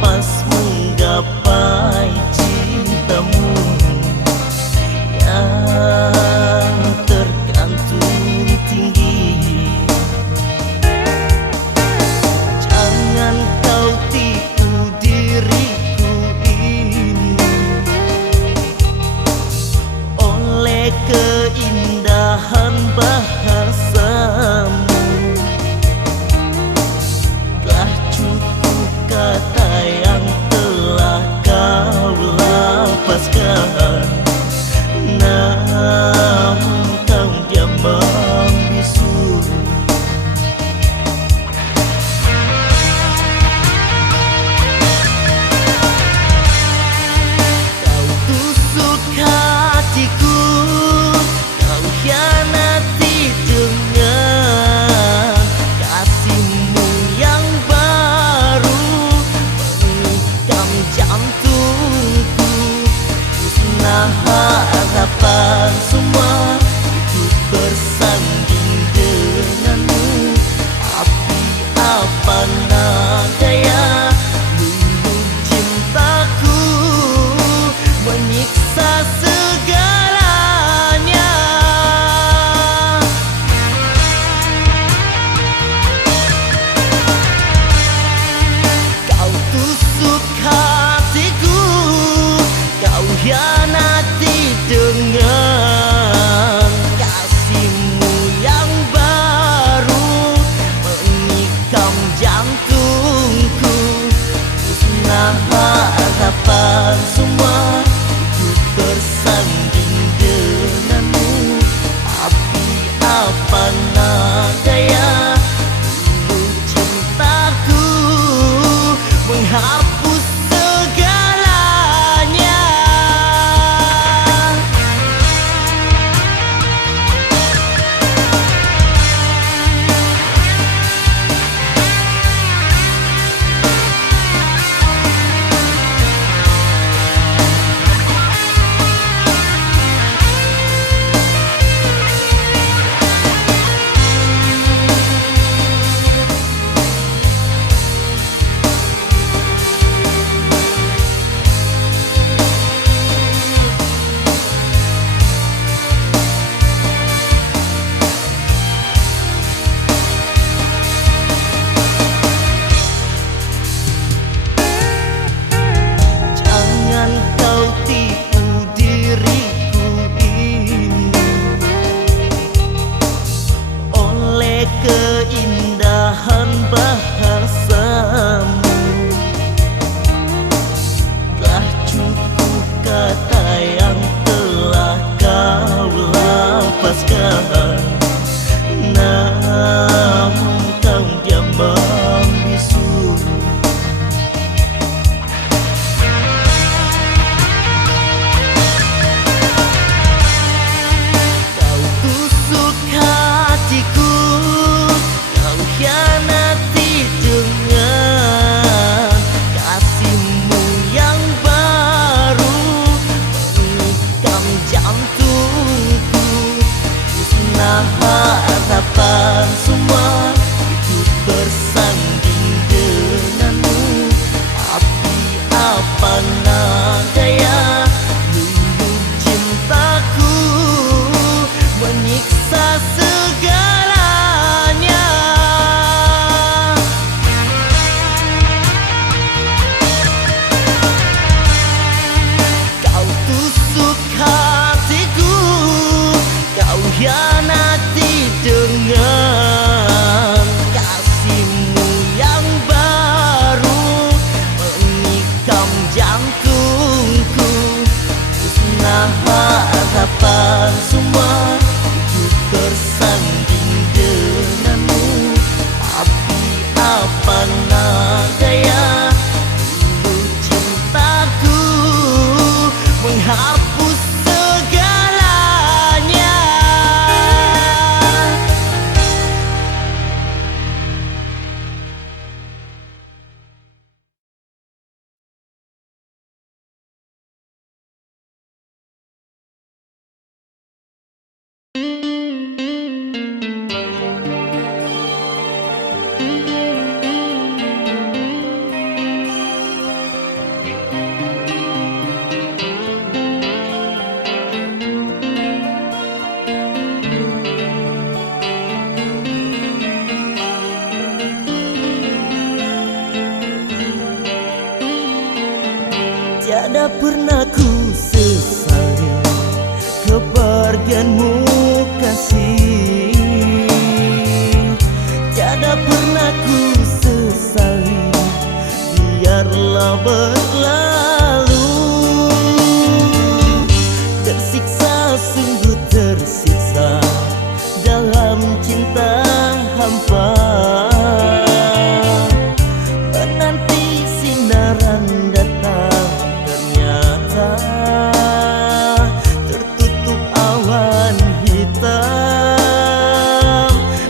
pas menggapai cintamu yang tergantung tinggi. Jangan kau tipu diriku ini oleh keindahan bahasamu. Telah cukup kata yang telah kau lapaskan, namun kau diam membisu. Kau tusuk hatiku, kau hianati dengan kasihmu yang baru, menikam jantungku. Musnah harapan semua hidup bersanding denganmu. Tapi apa daya dulu cintaku menyiksa segalanya. Kau tusuk hatiku, kau hianati dengan kasihmu yang baru, menikam jantungku. Musnah harapan semua hidup bersanding denganmu. Tapi apa daya dulu cintaku menghapus segalanya. Jangan kau tipu diriku ini oleh keindahan bahasamu. Telah cukup kata yang telah kau lapaskan, namun kau diam membisu. Kau tusuk hatiku, kau hianati dengan kasihmu yang baru, menikam jantungku. Musnah harapan semua hidup bersanding denganmu. Tapi apa daya dulu cintaku menyiksa segalanya. Kau tusuk hatiku, kau hianati dengan kasihmu yang baru, menikam jantungku. Musnah harapan semua hidup bersanding denganmu. Tapi apa daya dulu cintaku menghapus segalanya. Tiada pernah ku sesali kepergianmu kasih. Tiada pernah ku sesali, biarlah berlalu. Tersiksa, sungguh tersiksa dalam cinta hampa, menanti sinaran datang, ternyata tertutup awan hitam,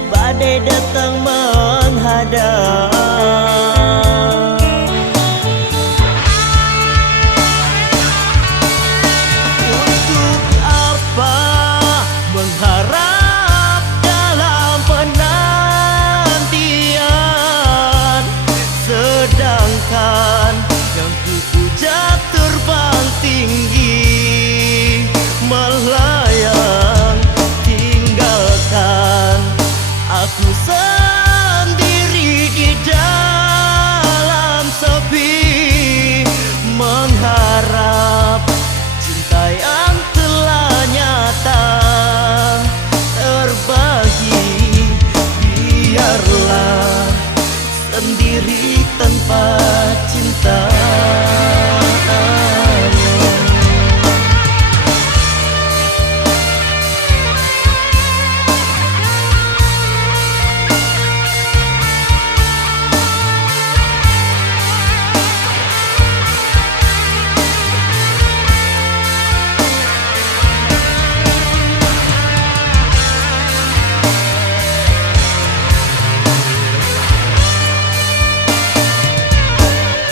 badai datang menghadap. Untuk apa mengharap dalam penantian, sedangkan yang kupuja terbang tinggi, melayang tinggalkan aku sendiri di dalam sepi, mengharap cinta yang telah nyata terbagi. Biarlah sendiri tanpa cinta.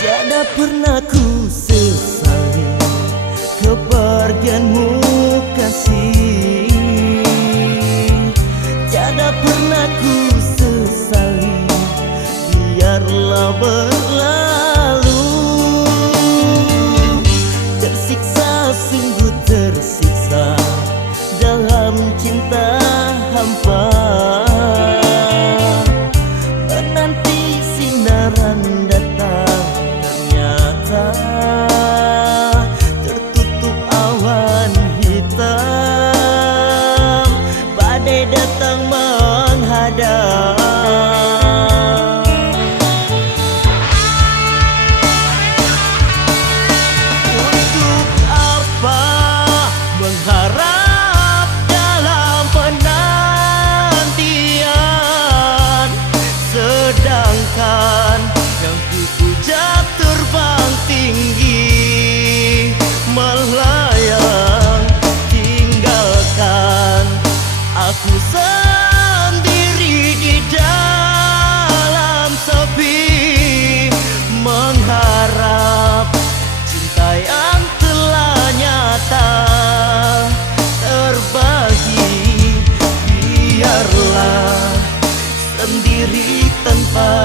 Tiada pernah ku sesali kepergianmu kasih. Tiada pernah ku sesali, biarlah berlalu. Tersiksa, sungguh tersiksa dalam cinta hampa, menanti sinaran datang, ternyata tertutup awan hitam, badai datang menghadap. Untuk apa mengharap dalam penantian, sedangkan yang kupuja terbang tinggi, melayang tinggalkan aku sendiri di dalam sepi, mengharap cinta yang telah nyata terbagi. Biarlah sendiri tanpa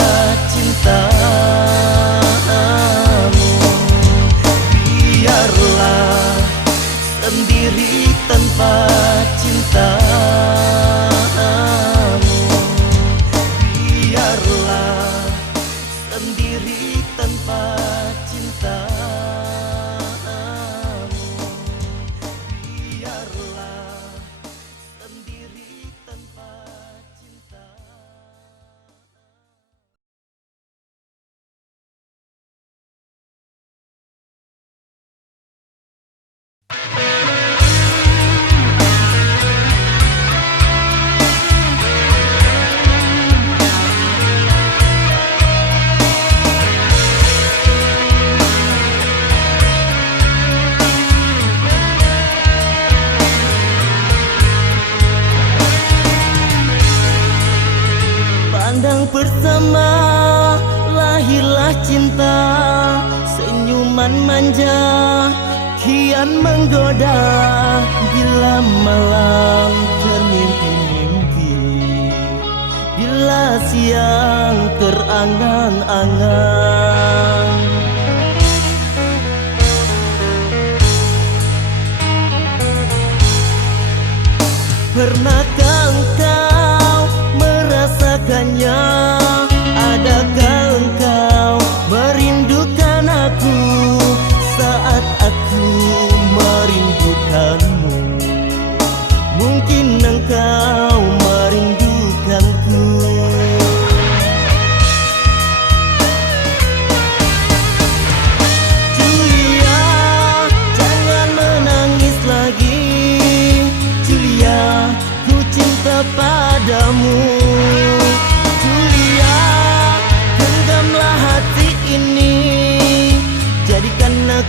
cintamu, biarlah sendiri tanpa cintamu, biarlah sendiri tanpa cintamu, biarlah sendiri tanpa cinta. Pandang bersama, lahirlah cinta, senyuman manja kian menggoda. Bila malam termimpi-mimpi, bila siang terangan-angan, pernahkah engkau merasakannya? Adakah engkau merindukan aku saat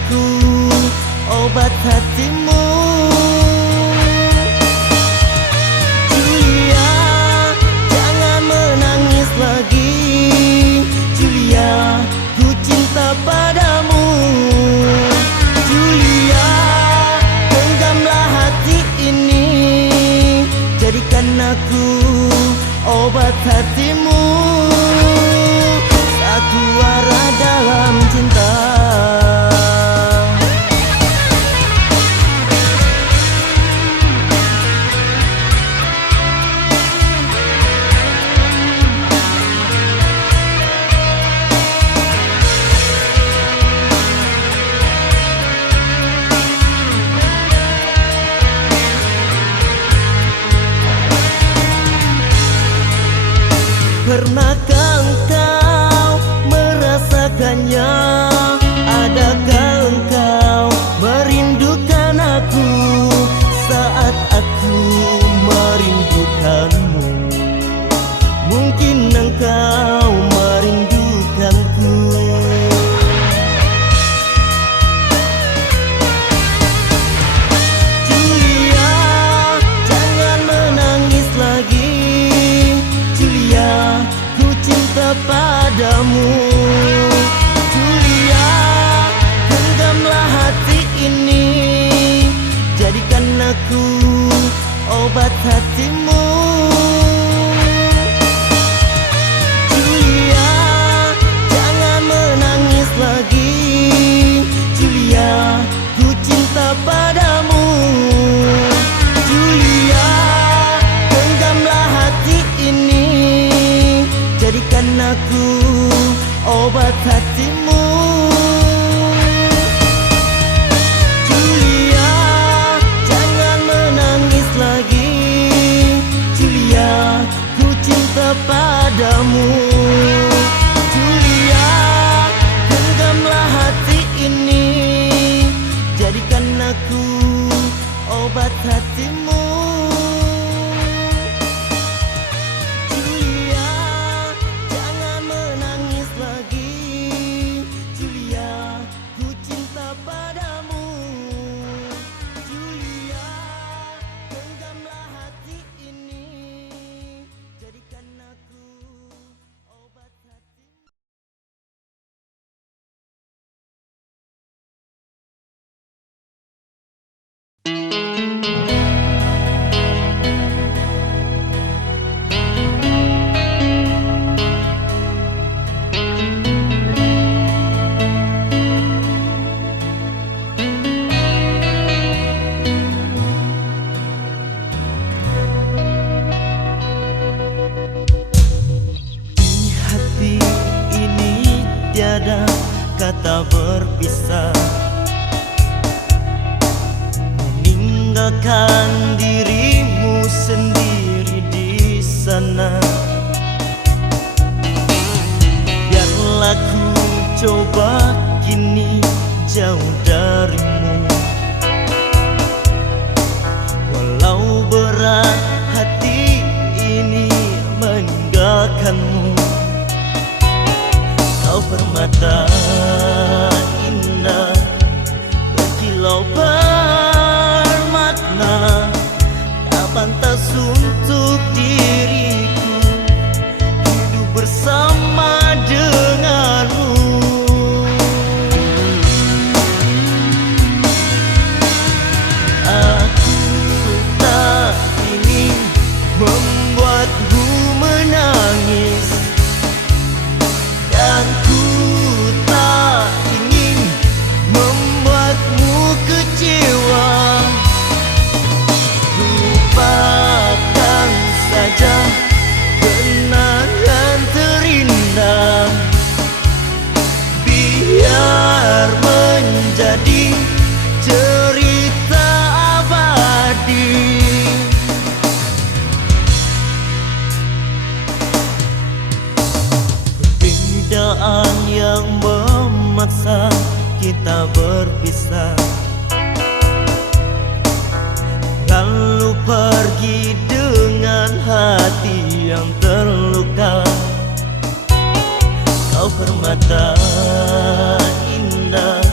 aku obat hatimu. Julia, jangan menangis lagi. Julia, ku cinta padamu. Julia, genggamlah hati ini, jadikan aku obat hatimu. Satu arah dalam cinta. Pernahkah engkau merasakannya? Adakah engkau merindukan aku saat aku merindukanmu? Mungkin engkau merindukanku. Julia, jangan menangis lagi. Julia, ku cinta padamu. Julia, genggamlah hati ini, jadikan aku obat hatimu. Julia, jangan menangis lagi. Julia, ku cinta padamu. Julia, genggamlah hati ini, jadikan aku obat hatimu. Julia, jangan menangis lagi. Julia, ku cinta padamu. Julia, genggamlah hati ini, jadikan aku obat hatimu. Julia, jangan menangis lagi. Julia, ku cinta padamu. Julia, genggamlah hati ini, jadikan aku obat hatimu. Di hati ini tiada kata berpisah, meninggalkan dirimu sendiri di sana. Biarlah ku coba kini jauh darimu, walau berat hati ini meninggalkanmu. Kau permata indah berkilau bermakna, tak pantas untuk diriku hidup bersama denganmu. Aku tak ingin membuatmu menangis, dan ku tak ingin membuatmu kecewa. Lupakan saja kenangan terindah, biar menjadi cerita abadi. Perbedaan yang memaksa kita berpisah, lalu pergi dengan hati yang terluka. Kau permata indah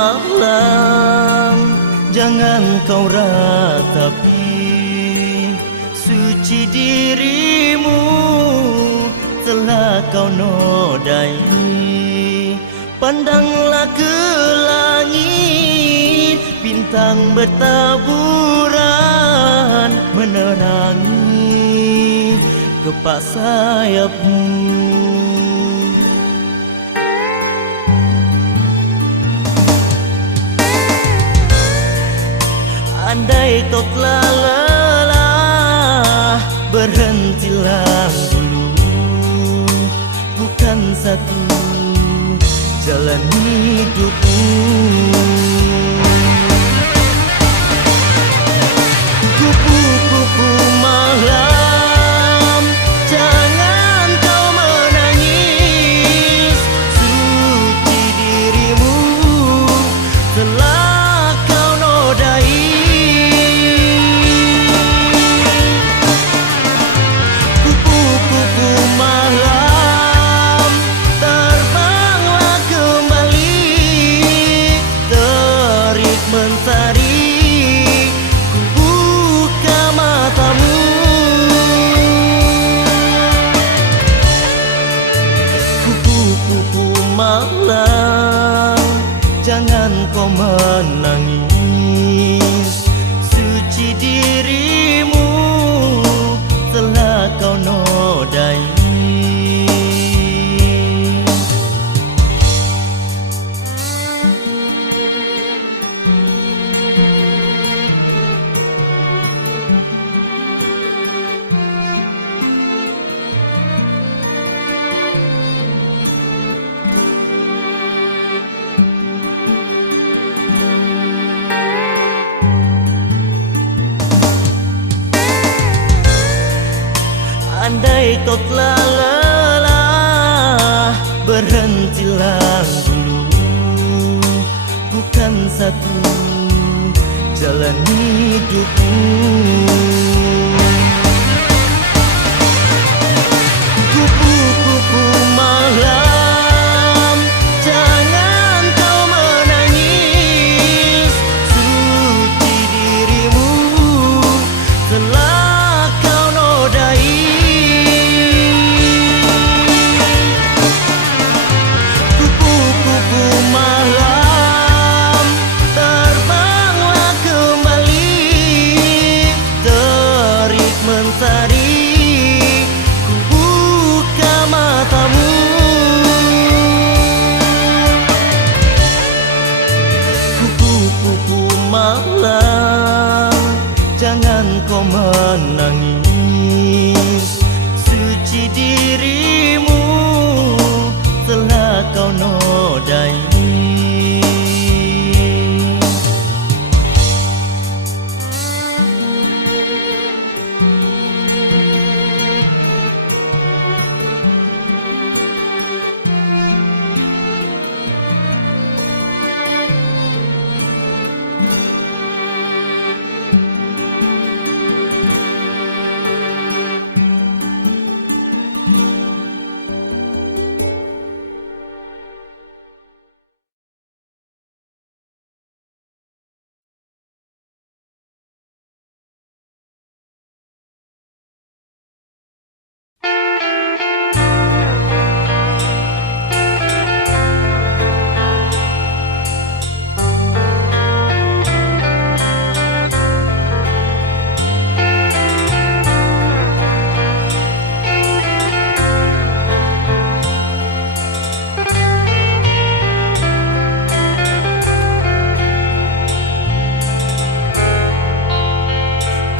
malam, jangan kau ratapi suci dirimu, telah kau nodai. Pandanglah ke langit, bintang bertaburan menerangi kepak sayapmu. Andai kau telah lelah, berhentilah dulu. Bukan satu jalan hidupmu. Kupu-kupu malam, jangan kau menangis. Suci dirimu, telah kau nodai. Kupu-kupu malam, terbanglah kembali, terik mentari, buka matamu. Kupu-kupu malam, jangan kau menangis. Suci dirimu, telah kau nodai. Andai kau telah lelah, berhentilah dulu. Bukan satu jalan hidupmu. Kupu-kupu malam, jangan kau menangis. Suci dirimu, telah kau nodai. Kupu-kupu malam, terbanglah kembali, terik mentari, buka matamu. Kupu-kupu malam, jangan kau menangis. Suci dirimu, telah kau nodai.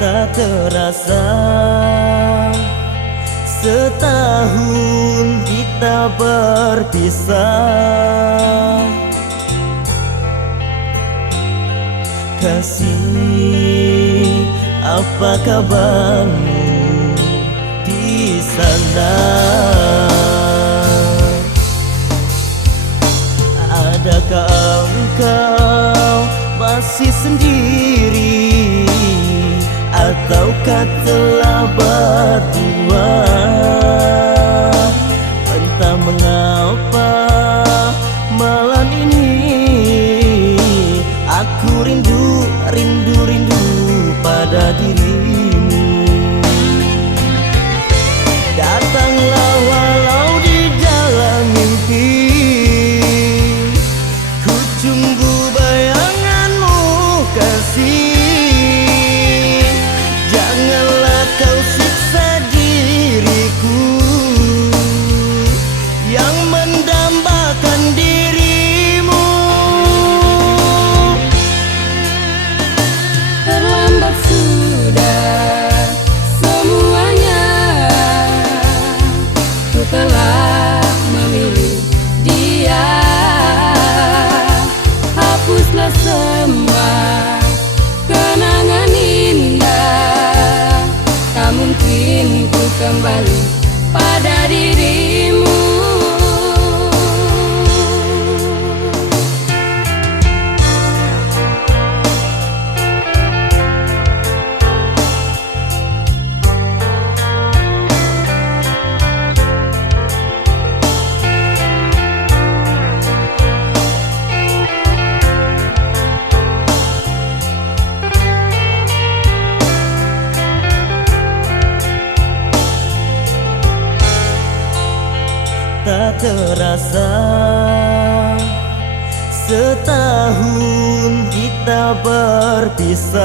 Tak terasa setahun kita berpisah. Kasih, apa kabarmu di sana? Adakah engkau masih sendiri, ataukah telah berdua? Entah mengapa malam ini Aku rindu, rindu, rindu pada dirimu. Datanglah walau di dalam mimpi, ku tunggu bayanganmu kasih. Janganlah kau siksa diriku yang mendambakan dirimu. Terlambat sudah semuanya, ku telah memilih dia. Hapuslah semua kenangan indah, tak mungkin ku kembali pada dirimu. Tak terasa setahun kita berpisah.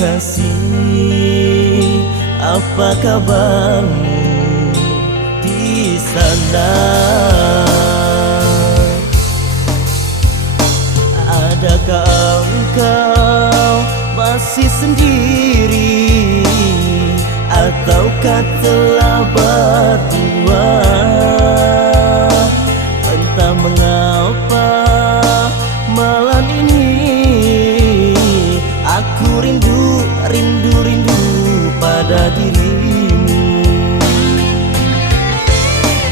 Kasih, apa kabarmu di sana? Adakah engkau masih sendiri, ataukah telah berdua? Entah mengapa malam ini aku rindu, rindu, rindu pada dirimu.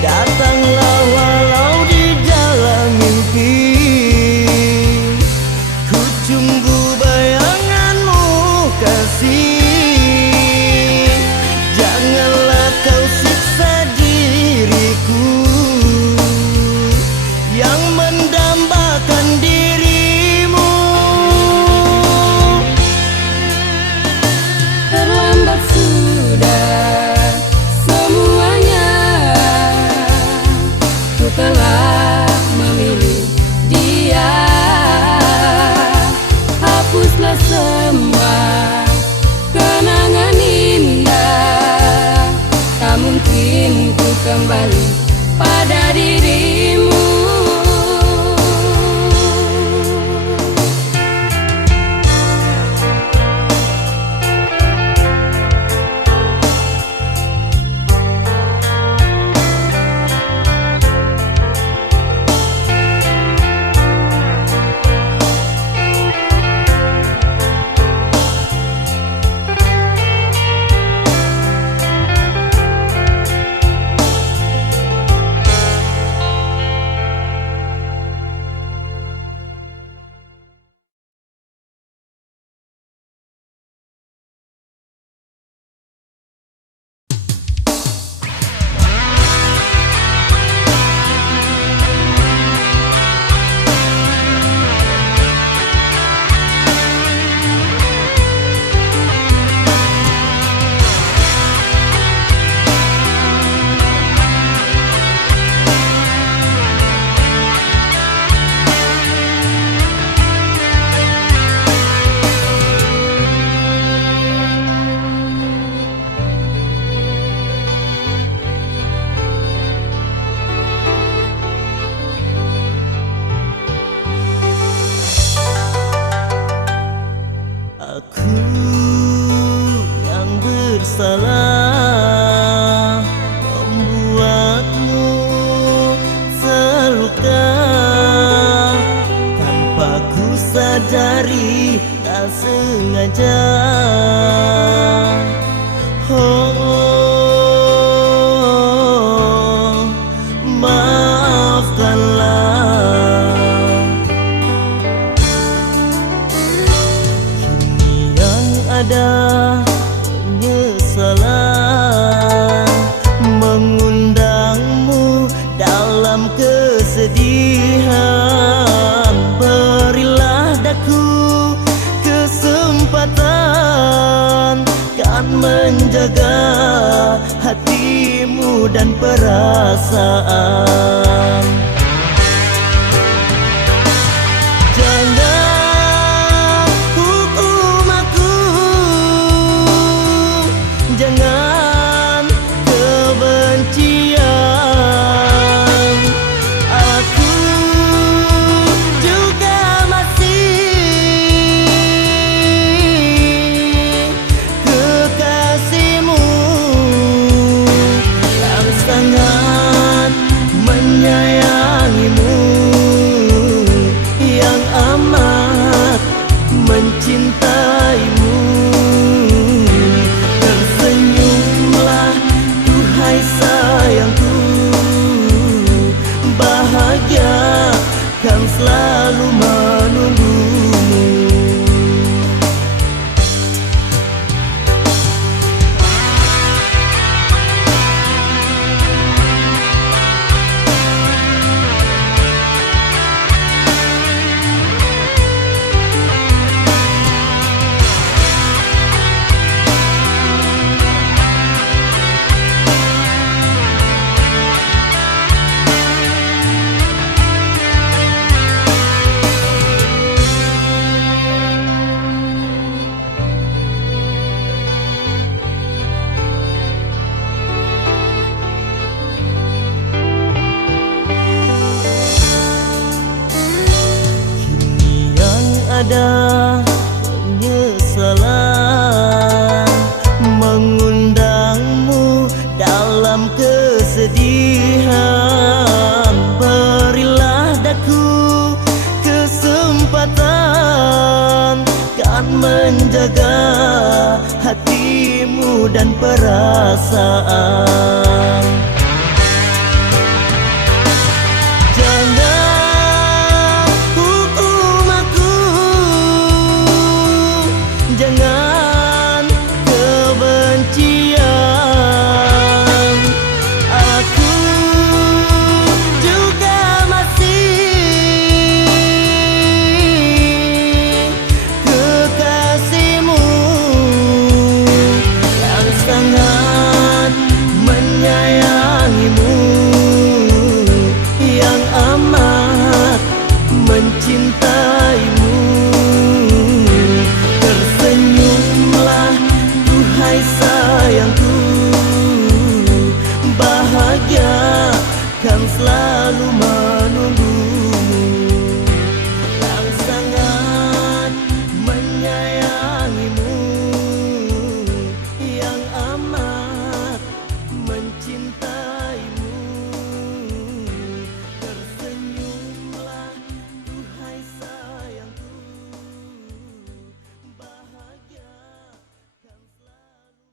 Datanglah walau di dalam mimpi, ku tunggu bayanganmu kasih. Janganlah kau siksa diriku yang mendambakan dirimu. Terlambat sudah semuanya, ku telah memilih dia. Hapuslah semua kenangan indah, tak mungkin ku kembali pada dirimu. Aku yang bersalah membuatmu terluka tanpa ku sadari, tak sengaja. Oh, maafkanlah. Kini yang ada penyesalan mengundangmu dalam kesedihan. dan perasaan. Jangan hukum aku, jangan kebencian. Aku juga masih kekasihmu yang sangat menyayangimu, yang amat mencintaimu. Tersenyumlah duhai sayangku, bahagia kan selalu menunggumu. Kini yang ada penyesalan mengundangmu dalam kesedihan. Berilah daku kesempatan, kan menjaga hatimu dan perasaan. Jangan hukum aku, jangan kebencian. Aku juga masih kekasihmu yang sangat menyayangimu, yang amat mencintaimu. Tersenyumlah duhai sayangku, bahagia kan selalu menunggumu, yang sangat menyayangimu, yang amat mencintaimu. Tersenyumlah duhai sayangku, bahagia kan selalu.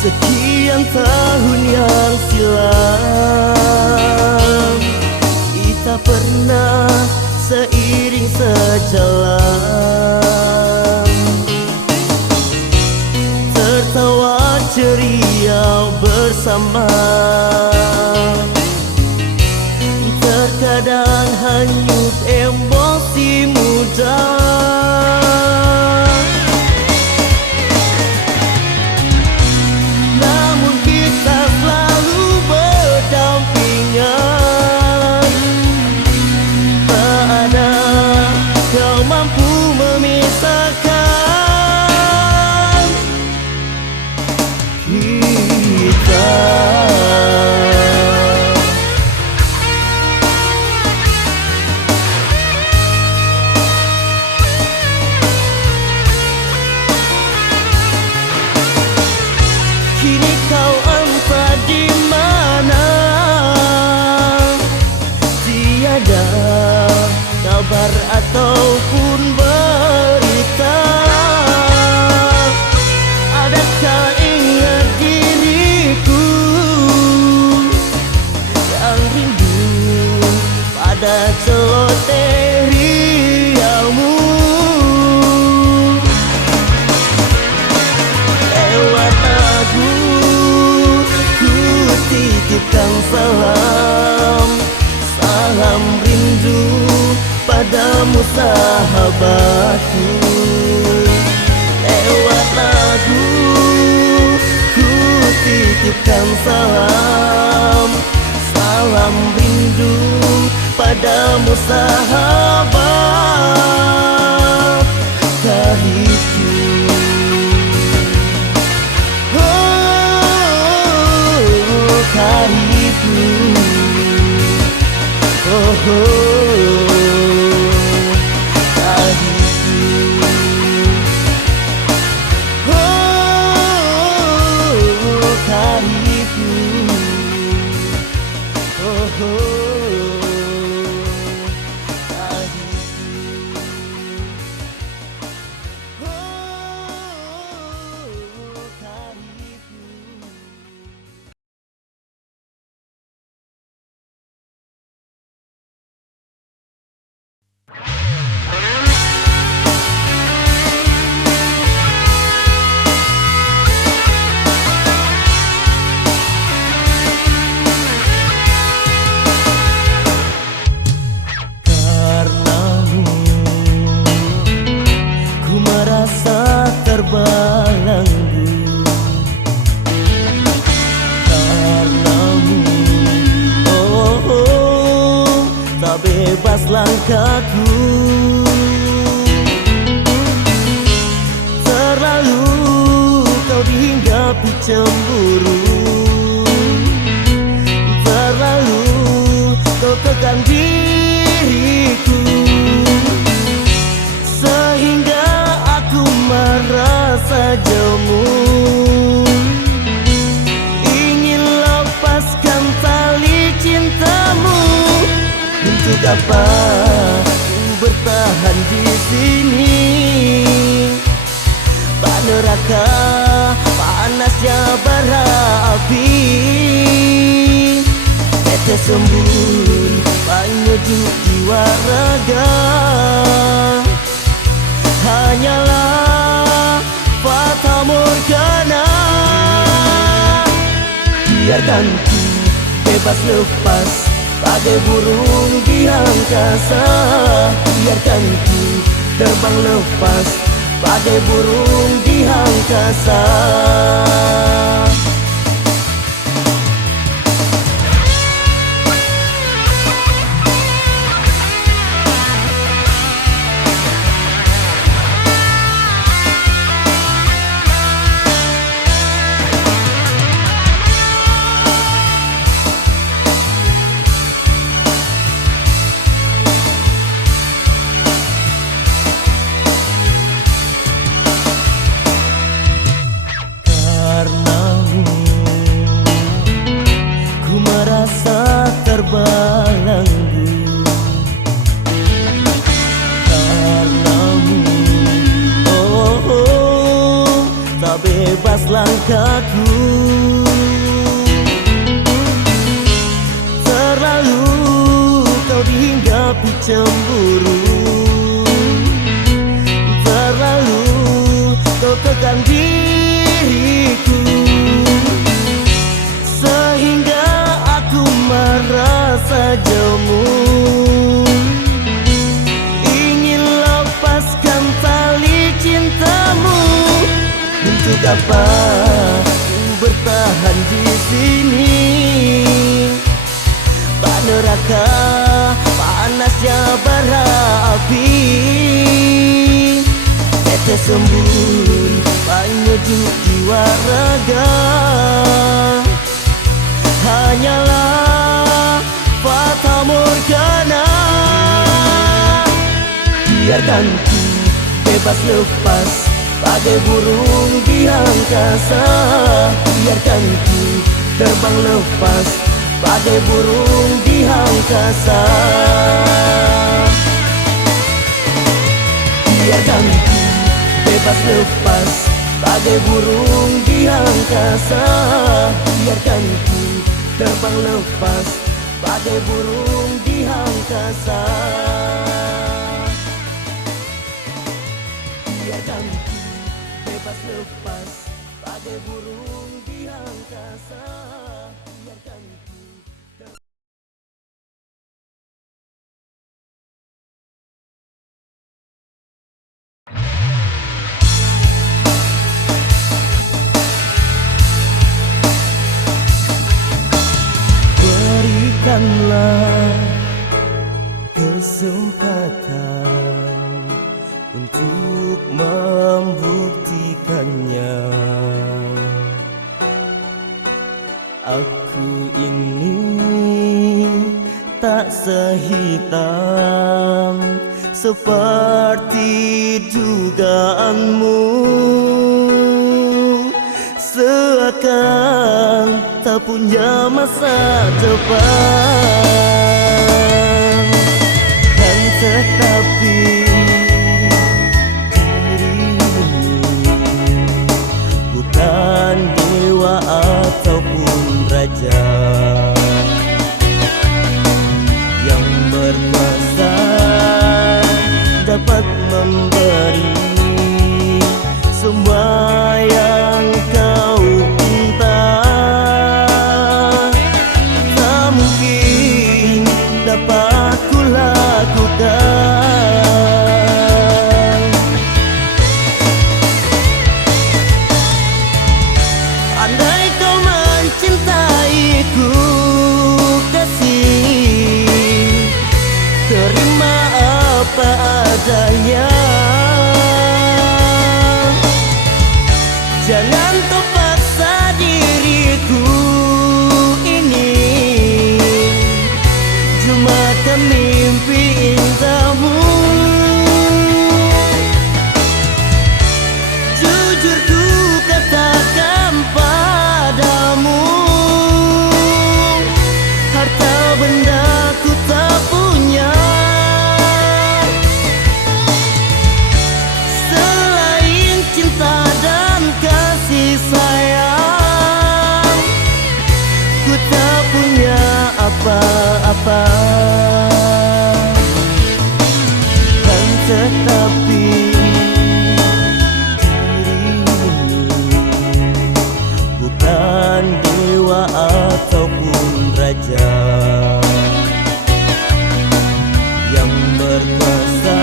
Sekian tahun yang silam kita pernah seiring sejalan, tertawa ceria bersama. Terkadang hanyut emosi muda, namun kita selalu berdampingan. Tak ada yang mampu memisahkan kita. Kini kau entah di mana, tiada padamu sahabatku. Lewat lagu ku titipkan salam, salam rindu padamu sahabat karibku. Oh, karibku. Oh, karibku. Oh, karibku. Oh, karenamu ku merasa terbelenggu. Karenamu, oh, oh, tak bebas langkahku. Terlalu kau dihinggapi cemburu, terlalu kau tekan diriku, sehingga aku merasa jemu. Ingin lepaskan tali cintamu. Untuk apa ku bertahan di sini? Bak neraka panasnya bara api. Tetes embun penyejuk jiwa raga. Hanyalah fata morgana. Biarkan ku bebas lepas bagai burung di angkasa. Biarkan ku terbang lepas bagai burung di angkasa. Karenamu ku merasa terbelenggu. Karenamu, oh, oh, tak bebas langkahku. Terlalu kau dihinggapi cemburu, terlalu kau tekan diriku, sehingga aku merasa jemu. Ingin lepaskan tali cintamu. Untuk apa ku bertahan di sini? Bak neraka panasnya bara api. Tetes embun penyejuk jiwa raga. Hanyalah fata morgana. Biarkan ku bebas lepas bagai burung di angkasa. Biarkan ku terbang lepas bagai burung di angkasa. Biarkan ku bebas lepas bagai burung di angkasa. Biarkan ku terbang lepas bagai burung di angkasa. Biarkan ku bebas lepas bagai burung di angkasa. Biarkan ku berikanlah kesempatan untuk membuktikannya. Aku ini tak sehitam seperti dugaanmu, seakan tak punya masa depan. Dan tetapi diri ini bukan dewa ataupun raja yang berkuasa dapat memberi semua yang kau minta. Tak mungkin dapat kulakukan. Andai kau mencintaiku kasih, terima apa adanya. Jangan kau paksa diriku ini, cuma kan mimpi indahmu. Jujur ku katakan padamu, harta benda ku tak punya selain cinta dan kasih sayang. Ku tak punya apa-apa. Dan tetapi diri ini bukan dewa ataupun raja yang berkuasa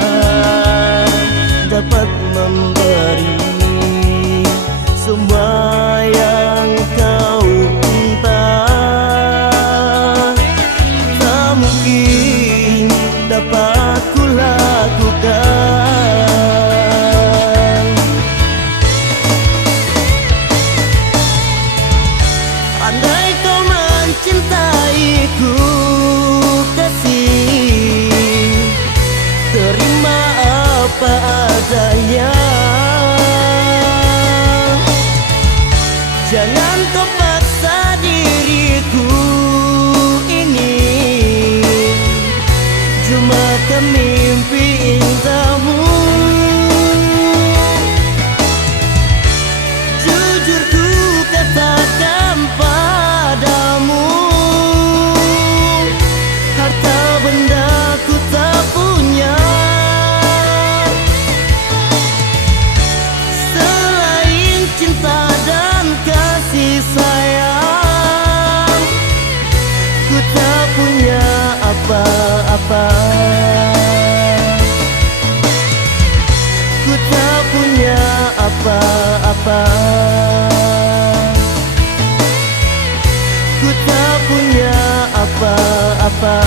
dapat memberi semua yang kau minta. Tak mungkin dapat kulakukan. Andai kau mencintaiku kasih, terima apa adanya. Jangan kau paksa diriku ini, cuma kan mimpi indahmu. Jujur ku katakan padamu, harta benda ku tak punya selain cinta dan kasih sayang. Ku tak punya apa-apa. Ku tak punya apa-apa. Ku tak punya apa-apa.